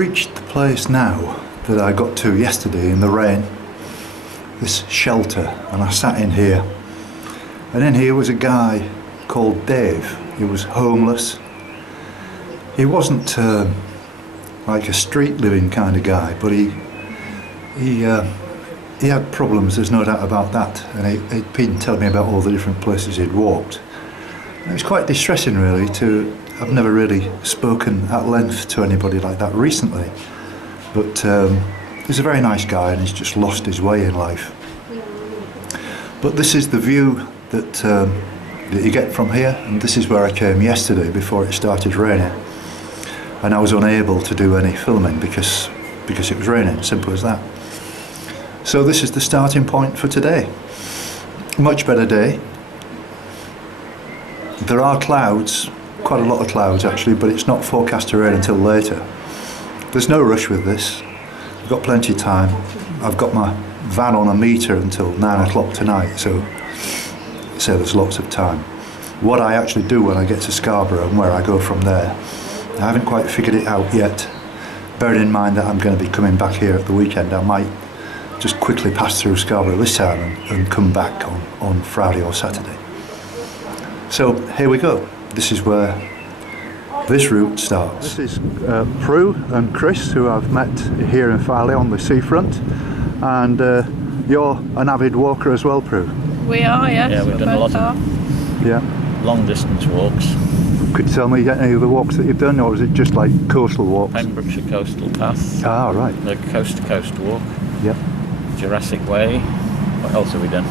reached the place now that I got to yesterday in the rain, this shelter, and I sat in here. And in here was a guy called Dave. He was homeless. He wasn't like a street living kind of guy, but he had problems, there's no doubt about that, and he'd been telling me about all the different places he'd walked. And it was quite distressing really I've never really spoken at length to anybody like that recently, but he's a very nice guy and he's just lost his way in life. But this is the view that you get from here, and this is where I came yesterday before it started raining, and I was unable to do any filming because it was raining, simple as that. So this is the starting point for today. Much better day. There are clouds, quite a lot of clouds actually, but it's not forecast to rain until later. There's no rush with this. I've got plenty of time. I've got my van on a meter until 9 o'clock tonight, so there's lots of time. What I actually do when I get to Scarborough and where I go from there, I haven't quite figured it out yet. Bearing in mind that I'm going to be coming back here at the weekend, I might just quickly pass through Scarborough this time and come back on Friday or Saturday. So here we go. This is where this route starts. This is Prue and Chris, who I've met here in Filey on the seafront, and you're an avid walker as well, Prue. We are, yes. Yeah, we've done a lot of long distance walks. Could you tell me any of the walks that you've done, or is it just like coastal walks? Pembrokeshire Coastal Path. Ah, right. The Coast to Coast Walk. Yep. Jurassic Way. What else have we done?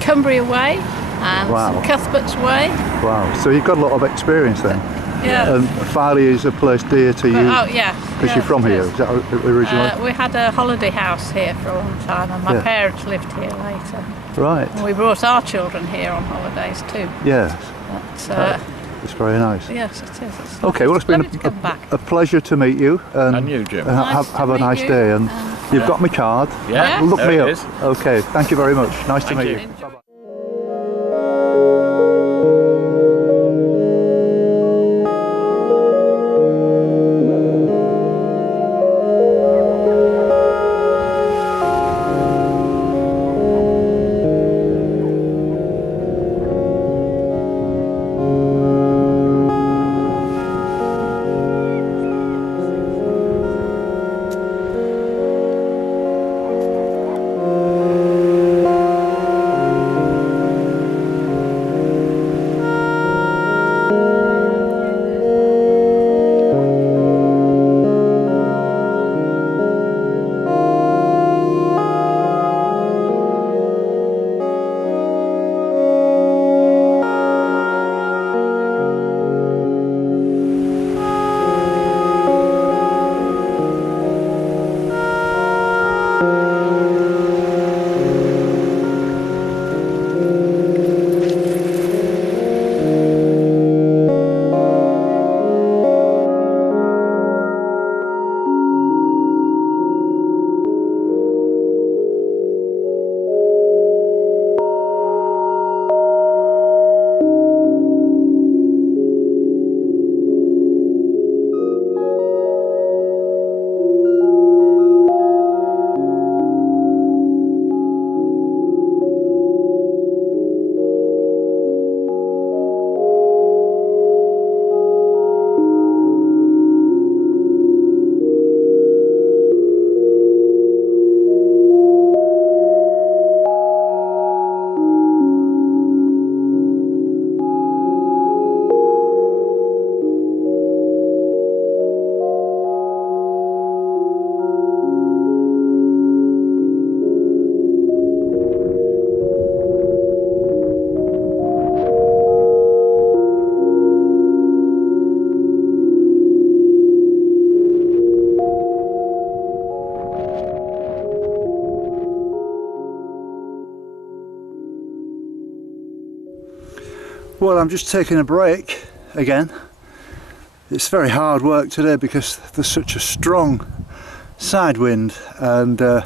Cumbria Way and Wow. Cuthbert's Way. Wow, so you've got a lot of experience then. Yeah. And Filey is a place dear to you. Oh, yeah. Because you're from here, is that originally? We had a holiday house here for a long time, and my parents lived here later. Right. And we brought our children here on holidays too. Yes. But, it's very nice. yes, it is. It's Okay, well, it's been a pleasure to meet you. And you, Jim. Have a nice day. And you've got my card. Yeah, Look me up. Is. Okay, thank you very much. Nice to meet you. Enjoy. Bye-bye. Well, I'm just taking a break again. It's very hard work today because there's such a strong side wind, and it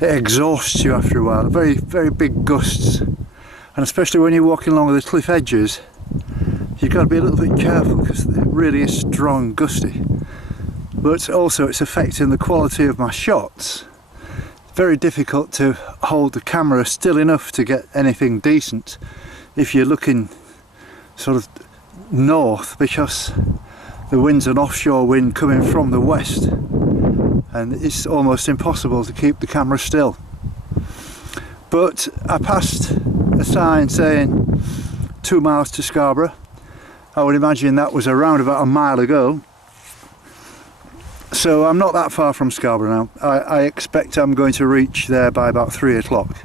exhausts you after a while. Very, very big gusts, and especially when you're walking along the cliff edges, you've got to be a little bit careful because it really is strong, gusty. but also it's affecting the quality of my shots. Very difficult to hold the camera still enough to get anything decent if you're looking sort of north, because the wind's an offshore wind coming from the west and it's almost impossible to keep the camera still. But I passed a sign saying 2 miles to Scarborough. I would imagine that was around about a mile ago. So I'm not that far from Scarborough now. I expect I'm going to reach there by about 3 o'clock.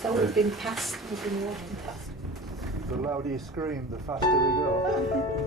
So we've been past, we've been walking past. The louder you scream, the faster we go.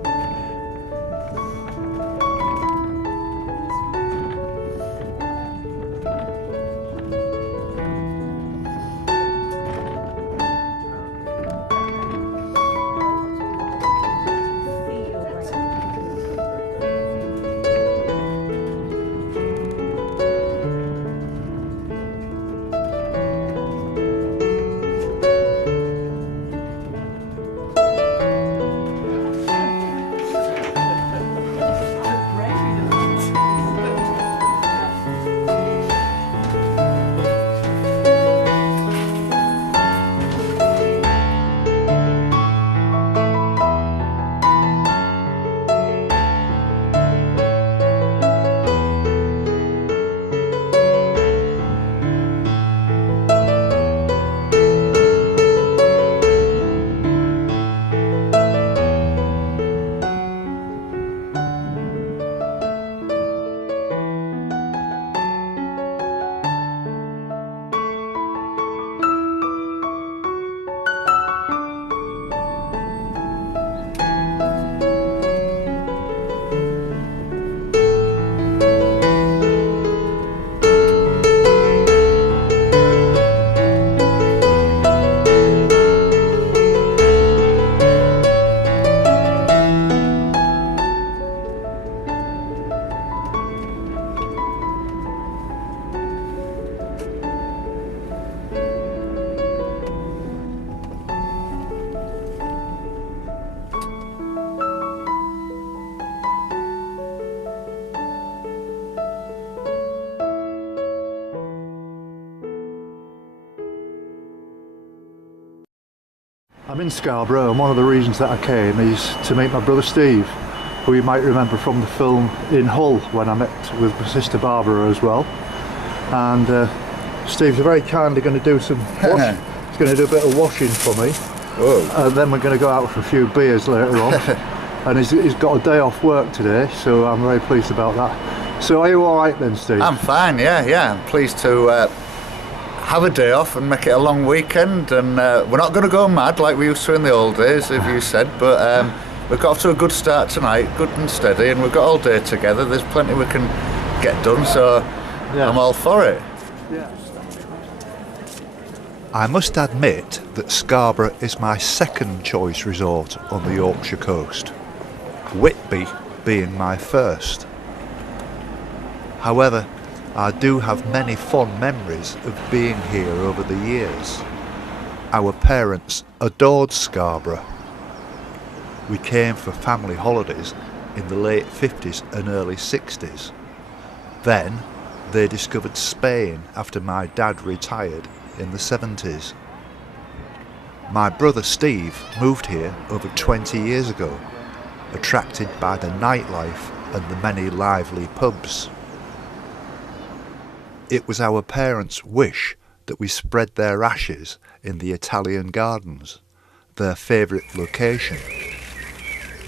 I'm in Scarborough, and one of the reasons that I came is to meet my brother Steve, who you might remember from the film in Hull when I met with my sister Barbara as well. And Steve's very kindly going to do some wash. He's going to do a bit of washing for me. Whoa. And then we're going to go out for a few beers later on. And he's got a day off work today, so I'm very pleased about that. So are you all right then, Steve? I'm fine, yeah. I'm pleased to have a day off and make it a long weekend. And we're not going to go mad like we used to in the old days, as you said, but we've got off to a good start tonight, good and steady, and we've got all day together. There's plenty we can get done, so yeah. I'm all for it. Yeah. I must admit that Scarborough is my second choice resort on the Yorkshire coast, Whitby being my first. However, I do have many fond memories of being here over the years. Our parents adored Scarborough. We came for family holidays in the late 50s and early 60s. Then they discovered Spain after my dad retired in the 70s. My brother Steve moved here over 20 years ago, attracted by the nightlife and the many lively pubs. It was our parents' wish that we spread their ashes in the Italian gardens, their favourite location.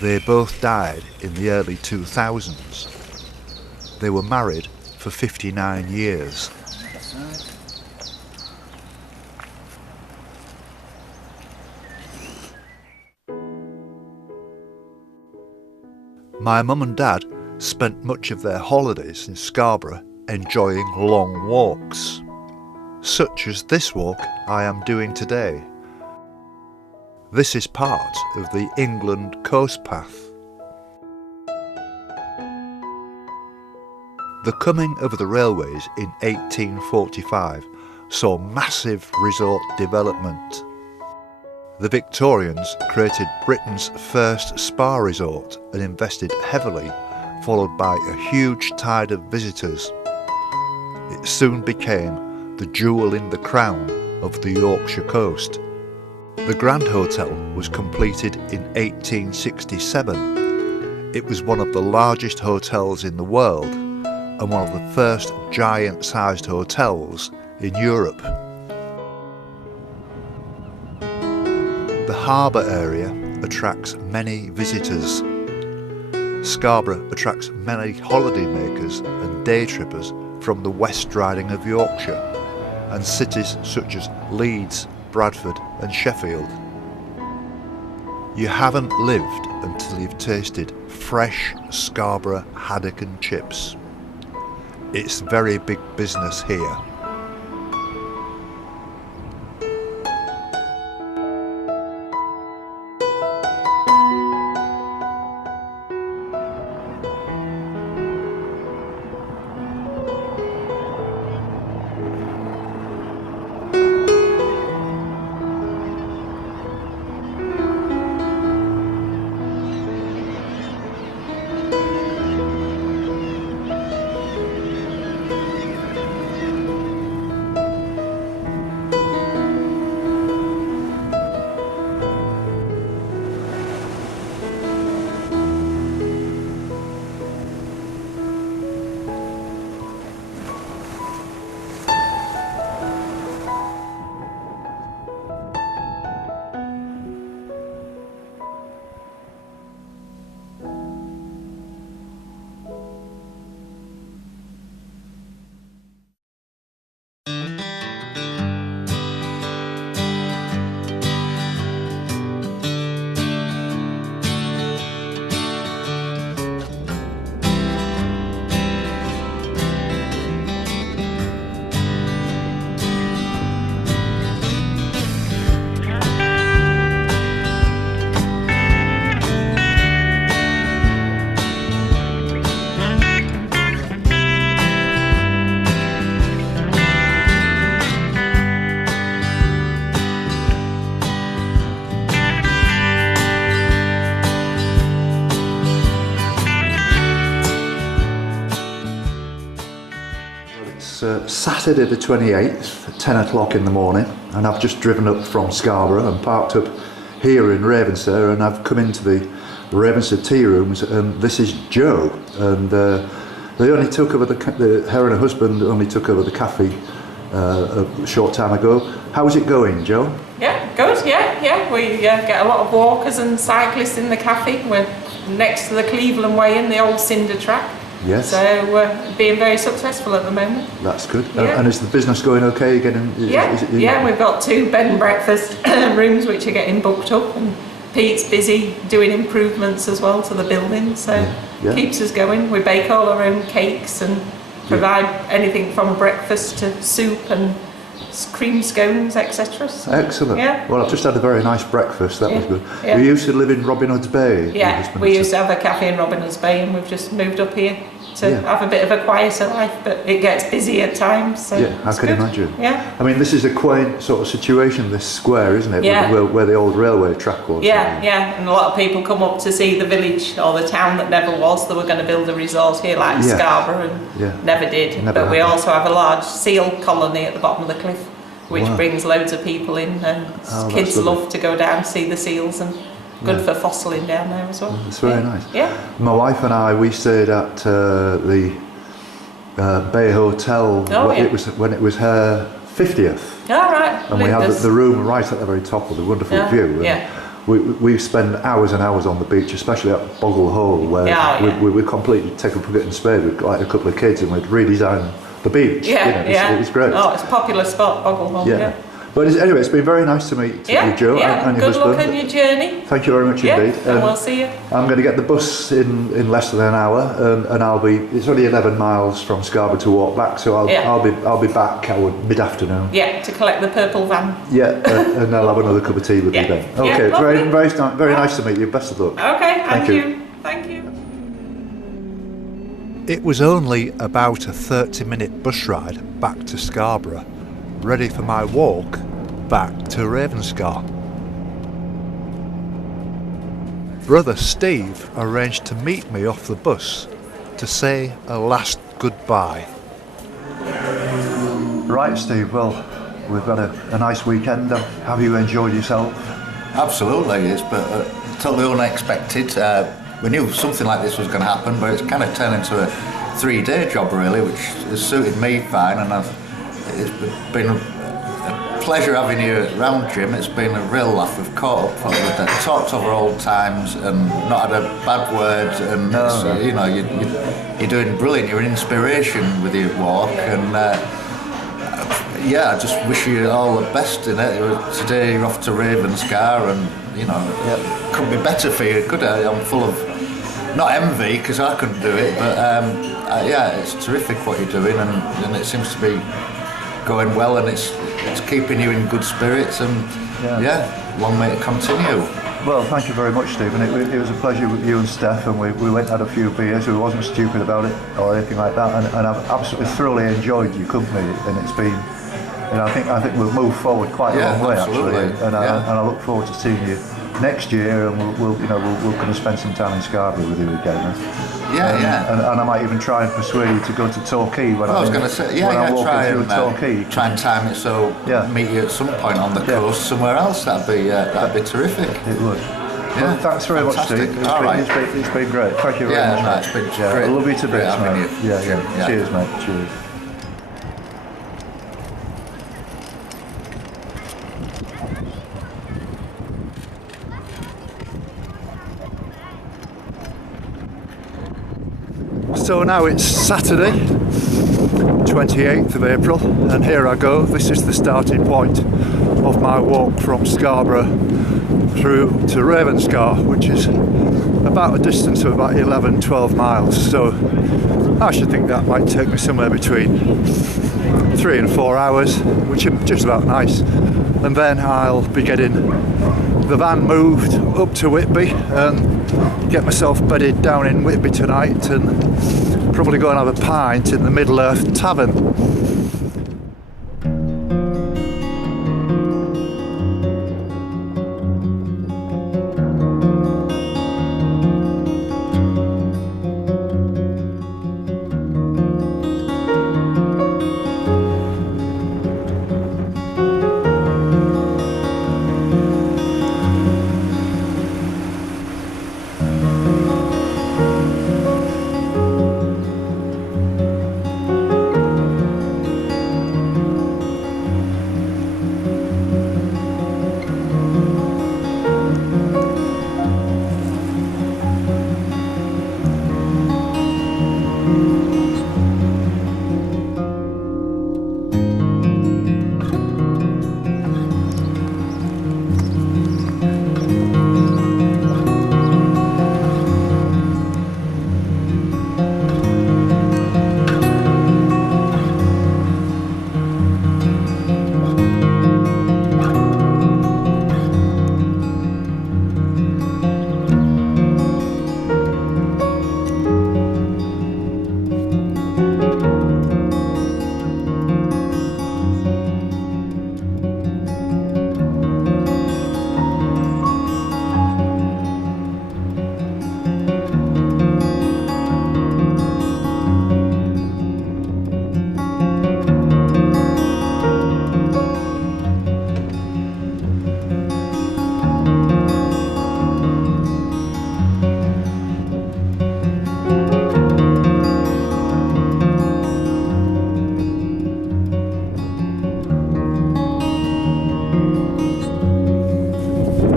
They both died in the early 2000s. They were married for 59 years. My mum and dad spent much of their holidays in Scarborough enjoying long walks, such as this walk I am doing today. This is part of the England Coast Path. The coming of the railways in 1845 saw massive resort development. The Victorians created Britain's first spa resort and invested heavily, followed by a huge tide of visitors. It soon became the jewel in the crown of the Yorkshire coast. The Grand Hotel was completed in 1867. It was one of the largest hotels in the world and one of the first giant-sized hotels in Europe. The harbour area attracts many visitors. Scarborough attracts many holidaymakers and day trippers from the West Riding of Yorkshire and cities such as Leeds, Bradford and Sheffield. You haven't lived until you've tasted fresh Scarborough haddock and chips. It's very big business here. Saturday the 28th at 10 o'clock in the morning, and I've just driven up from Scarborough and parked up here in Ravenscar, and I've come into the Ravenscar tea rooms, and this is Jo, and they only took over her and her husband only took over the cafe a short time ago. How's it going, Jo? Yeah, good, yeah. yeah. We get a lot of walkers and cyclists in the cafe. We're next to the Cleveland Way in the old cinder track. Yes. So we're being very successful at the moment. That's good. Yeah. And is the business going okay? Yeah, we've got 2 bed and breakfast rooms which are getting booked up, and Pete's busy doing improvements as well to the building, so keeps us going. We bake all our own cakes and provide anything from breakfast to soup and cream scones, etc. So, excellent. Yeah. Well, I've just had a very nice breakfast. That was good. Yeah. We used to live in Robin Hood's Bay. Yeah, we used to have a cafe in Robin Hood's Bay, and we've just moved up here to have a bit of a quieter life, but it gets busy at times. So yeah, I can imagine. Yeah. I mean, this is a quaint sort of situation, this square, isn't it? Yeah. Where the old railway track was. Yeah, and a lot of people come up to see the village or the town that never was. They were going to build a resort here like Scarborough, and never did. Never but we happened. also have a large seal colony at the bottom of the cliff, which brings loads of people in, and kids love to go down and see the seals, and good for fossiling down there as well. It's very nice. Yeah. My wife and I, we stayed at the Bay Hotel when it was her 50th. All right. And we had the room right at the very top with a wonderful view. And we spend hours and hours on the beach, especially at Boggle Hole, where we completely take a bucket and spade with like a couple of kids, and we'd redesign the beach. It was great. Oh, it's a popular spot, Boggle Hole. Yeah. But anyway, it's been very nice to meet you, Joe, and your good husband. luck on your journey. Thank you very much indeed. And we'll see you. I'm going to get the bus in less than an hour, and it's only 11 miles from Scarborough to walk back, so I'll be back mid-afternoon. Yeah, to collect the purple van. Yeah, and I'll have another cup of tea with you then. Okay, very nice to meet you. Best of luck. Okay, thank you. Thank you. It was only about a 30-minute bus ride back to Scarborough, ready for my walk back to Ravenscar. Brother Steve arranged to meet me off the bus to say a last goodbye. Right, Steve, well, we've got a nice weekend. Have you enjoyed yourself? Absolutely, it's totally unexpected. We knew something like this was going to happen, but it's kind of turned into a 3-day job really, which has suited me fine, and it's been a pleasure having you around, Jim. It's been a real laugh. We've caught up with it, talked over old times, and not had a bad word. And you know, you're doing brilliant. You're an inspiration with your walk, and I just wish you all the best in it. Today you're off to Ravenscar, and you know, couldn't be better for you, could it? I'm full of not envy because I couldn't do it, but it's terrific what you're doing, and it seems to be going well, and it's keeping you in good spirits, and long may it continue. Well, thank you very much, Stephen. It was a pleasure with you and Steph, and we went and had a few beers. We wasn't stupid about it or anything like that, and I've absolutely thoroughly enjoyed your company, and it's been, I think we've moved forward quite a long way actually, and I look forward to seeing you next year, and we'll kind of spend some time in Scarborough with you again. And I might even try and persuade you to go to Torquay when I'm try and time it so meet you at some point on the coast somewhere else. That'd be terrific. It would. Well, thanks very much, Steve. It's been great. Thank you very much. No, it's been great. I love you to bits, mate. Yeah. Cheers, mate. Cheers. So now it's Saturday, 28th of April, and here I go. This is the starting point of my walk from Scarborough through to Ravenscar, which is about a distance of about 11-12 miles. So I should think that might take me somewhere between 3 and 4 hours, which is just about nice. And then I'll be getting the van moved up to Whitby and get myself bedded down in Whitby tonight, and probably go and have a pint in the Middle Earth Tavern.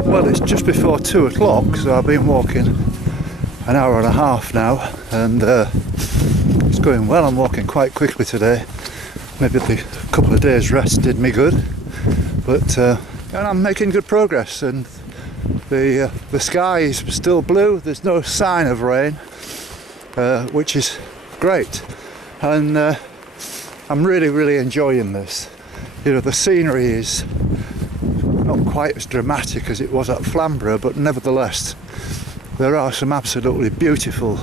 Well, it's just before 2 o'clock, so I've been walking an hour and a half now, and it's going well. I'm walking quite quickly today. Maybe the couple of days rest did me good, but and I'm making good progress, and the sky is still blue. There's no sign of rain, which is great, and I'm really enjoying this. You know, the scenery is not quite as dramatic as it was at Flamborough, but nevertheless there are some absolutely beautiful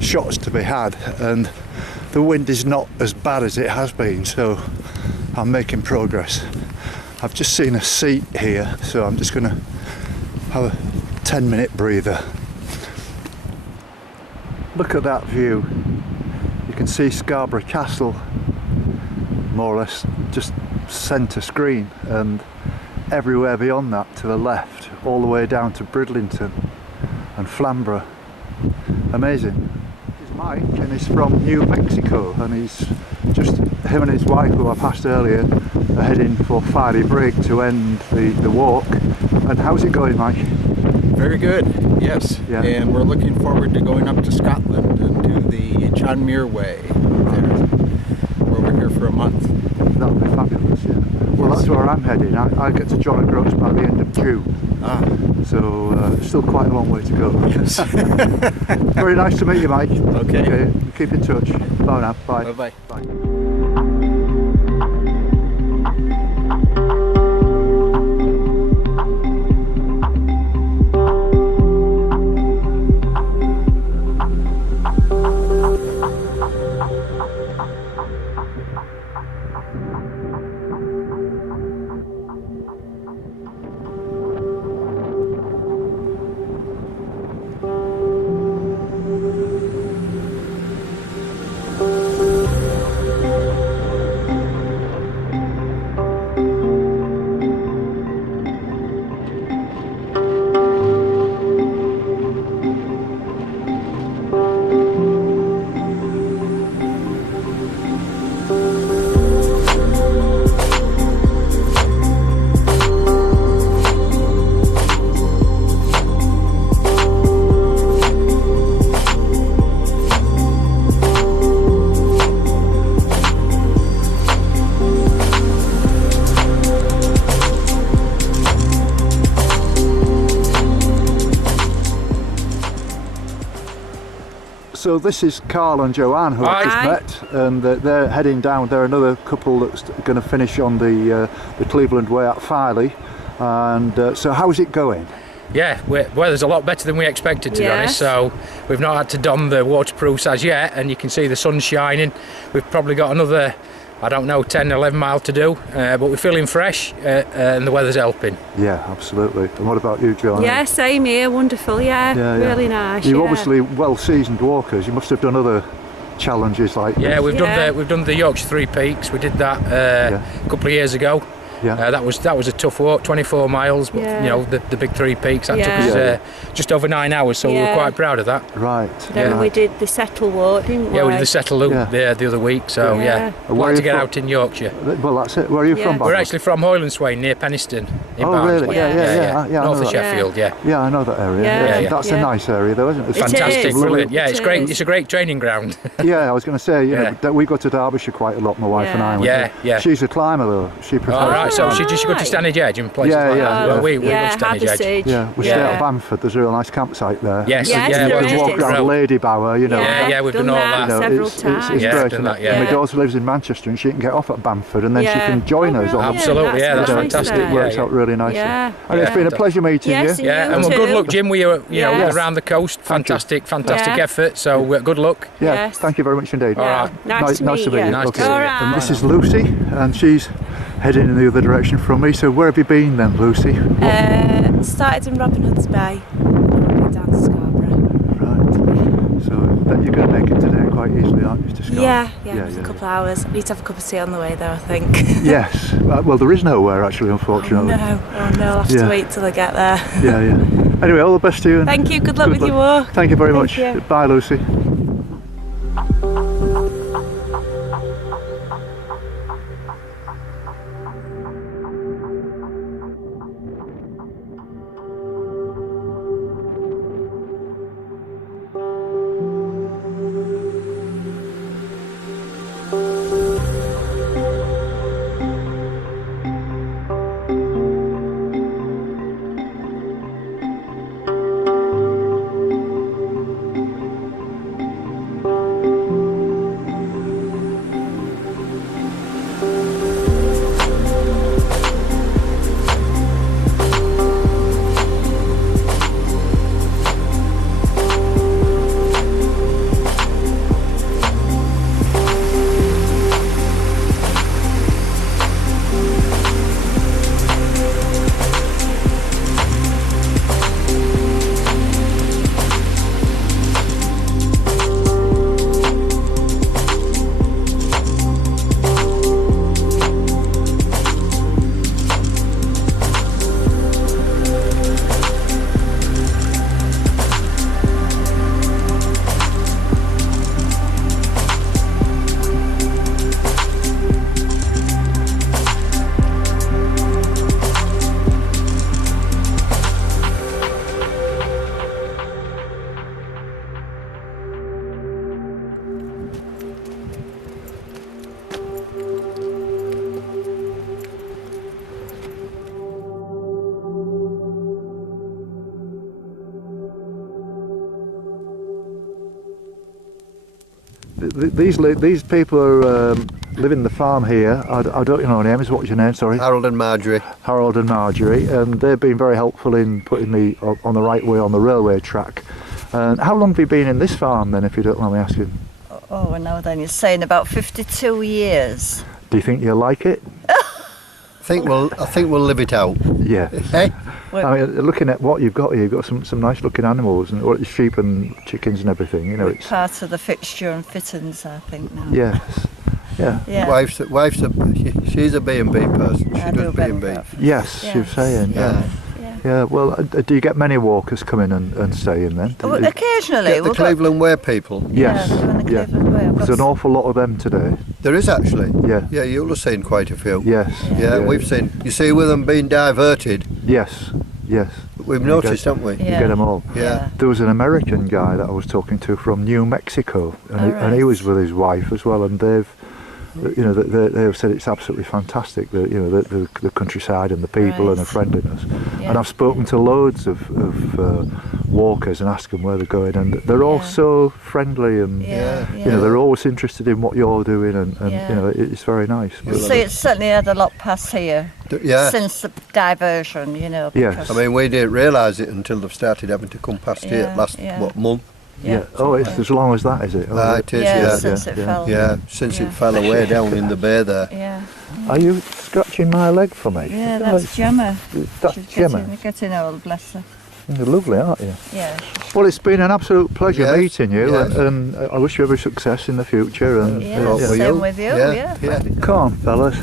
shots to be had, and the wind is not as bad as it has been, so I'm making progress. I've just seen a seat here, so I'm just going to have a 10-minute breather. Look at that view. You can see Scarborough Castle more or less just centre screen, and everywhere beyond that to the left, all the way down to Bridlington and Flamborough. Amazing. This is Mike, and he's from New Mexico, and he's just, him and his wife, who I passed earlier, are heading for Filey Brig to end the walk. And how's it going, Mike? Very good, yes. Yeah. And we're looking forward to going up to Scotland and do the John Muir Way there. We're over here for a month. That'll be fabulous, yeah. Well, that's where I'm heading. I get to John O'Groats by the end of June. Ah. So still quite a long way to go. Yes. Very nice to meet you, Mike. Okay. Keep in touch. Bye now. Bye. Bye-bye. Bye. So this is Carl and Joanne, who I've just met, and they're heading down. They're another couple that's going to finish on the Cleveland Way at Filey. And so how's it going? Yeah, weather's a lot better than we expected, to be honest. So we've not had to don the waterproofs as yet, and you can see the sun shining. We've probably got another, I don't know, 10, 11 miles to do, but we're feeling fresh, and the weather's helping. Yeah, absolutely. And what about you, Joanne? Yeah, same here. Wonderful. Yeah, really nice. You're obviously well-seasoned walkers. You must have done other challenges like this. Yeah, we've done the Yorkshire Three Peaks. We did that a couple of years ago. Yeah. That was a tough walk, 24 miles, but you know, the big 3 peaks, that took us just over 9 hours, so we were quite proud of that. Right. Then we did the Settle Walk, didn't we? Yeah, we did the Settle Loop the other week, so I'd like to get out in Yorkshire. Well, that's it. Where are you from, We're actually from Hoylandswain, near Penistone, in Barnsley. Really? Yeah. North of Sheffield, Yeah, I know that area. That's a nice area, though, isn't it? It's fantastic, brilliant. Yeah, it's great. It's a great training ground. Yeah, I was going to say, you know, we go to Derbyshire quite a lot, my wife and I. Yeah. She's a climber, though. She prefers so she just go to Stanage Edge and places Yeah, like yeah, that. yeah. Well, we love Stanage Edge. Habersage. Yeah, we stay at Bamford. There's a real nice campsite there. Yes, Yes, yeah, there well, is. Just walk around Lady Bower, you know. Yeah, we've done all that. You know, several it's times. Yeah, great. done that, And yeah. my daughter lives in Manchester and she can get off at Bamford and then she Yeah. can join us on Absolutely, yeah, that's nice fantastic. then. It works Yeah, out really nicely. Yeah. And it's been a pleasure meeting Yes, you. Yeah, You and well, good too. luck, Jim, with your, you know, Yes. around the coast. Fantastic Yeah. effort. So good luck. Yeah, Yes. thank you very much indeed. All right. Nice to meet you. Nice to Okay. see you. All right. And this is Lucy, and she's heading in the other direction from me. So where have you been then, Lucy? Started in Robin Hood's Bay, down to Scarborough. Right. So that you're going to make it today quite easily, aren't you, to Scarborough? Yeah, a couple of hours. I need to have a cup of tea on the way though, I think. Yes. Well, there is nowhere actually, unfortunately. No, I'll have to wait till I get there. Yeah. Anyway, all the best to you. And Thank you, good luck with your walk. Thank you very Thank much. you. Bye, Lucy. These people are living the farm here. I don't know names. What's your name? Sorry. Harold and Marjorie. Harold and Marjorie, and they've been very helpful in putting me on the right way on the railway track. And how long have you been in this farm then, if you don't mind me asking? Oh, no, then you're saying about 52 years. Do you think you'll like it? I think we'll live it out. Yeah. Hey? I mean, looking at what you've got here, you've got some nice looking animals and sheep and chickens and everything. You know, it's part of the fixture and fittings, I think now. Yes. Yeah. Wife's she's a B&B person. She does B&B. Yes, you're saying. Yeah. Well, do you get many walkers coming and staying then? Occasionally. Get the Cleveland Way people. Yes. Yeah. There's an awful lot of them today. There is actually. Yeah. Yeah, you'll have seen quite a few. Yes. Yeah, we've seen. You see, with them being diverted. Yes. We've noticed, haven't we? You get them all. Yeah. There was an American guy that I was talking to from New Mexico, and he was with his wife as well, and they've said it's absolutely fantastic, the countryside and the people and the friendliness. And I've spoken to loads of walkers and asked them where they're going, and they're all so friendly, and they're always interested in what you're doing, and it's very nice. So it's certainly had a lot pass here since the diversion, Yes. I mean, we didn't realise it until they've started having to come past here last month. Yeah. Oh, it's as long as that, is it? Oh, it is. Since it fell. Yeah, since it fell away down in the bay there. Yeah. Are you scratching my leg for me? Yeah, that's Gemma. That's Gemma. Getting old, bless her. You're lovely, aren't you? Yeah. Well, it's been an absolute pleasure meeting you, and I wish you every success in the future. And same with you. Yeah. Come on, fellas.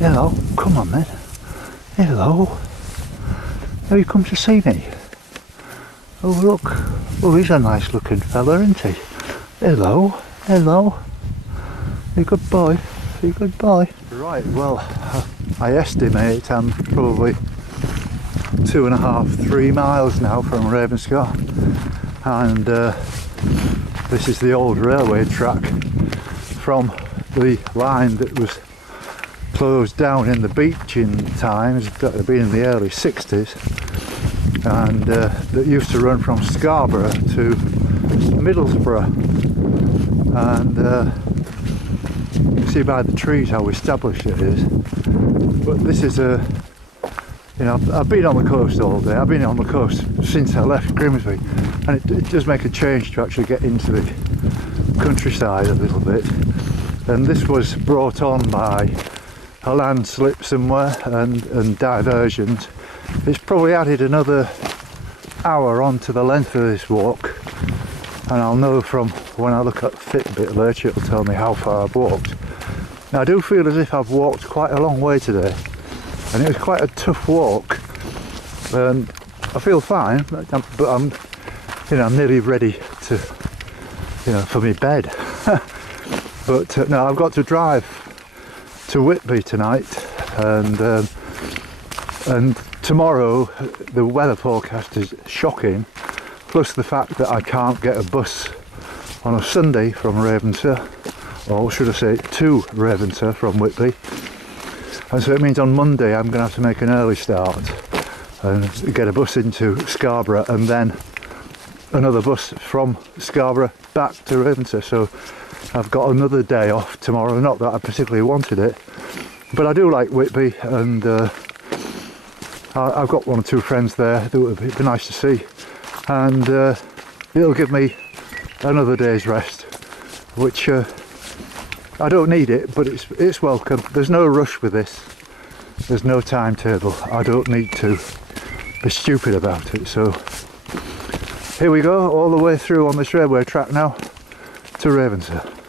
Hello, come on then. Hello. Have you come to see me? Oh look, he's a nice looking fella, isn't he? Hello. You good boy? Right, well, I estimate I'm probably 2.5-3 miles now from Ravenscar, and this is the old railway track from the line that was closed down in the beaching times, that had been in the early 60s, and that used to run from Scarborough to Middlesbrough. And you see by the trees how established it is. But this is a, you know, I've been on the coast all day. I've been on the coast since I left Grimsby, and it does make a change to actually get into the countryside a little bit. And this was brought on by a landslip somewhere and diversions. It's probably added another hour onto the length of this walk, and I'll know from when I look at Fitbit later, it'll tell me how far I've walked. Now, I do feel as if I've walked quite a long way today, and it was quite a tough walk, and I feel fine, but I'm, you know, I'm nearly ready to, you know, for my bed. But no, I've got to drive to Whitby tonight, and tomorrow the weather forecast is shocking, plus the fact that I can't get a bus on a Sunday from Ravenscar, or should I say to Ravenscar from Whitby. And so it means on Monday I'm going to have to make an early start and get a bus into Scarborough, and then another bus from Scarborough back to Ravenscar. So I've got another day off tomorrow. Not that I particularly wanted it, but I do like Whitby, and I've got one or two friends there that would be nice to see, and it'll give me another day's rest, which I don't need it, but it's welcome. There's no rush with this. There's no timetable. I don't need to be stupid about it. So here we go, all the way through on this railway track now to Ravenscar.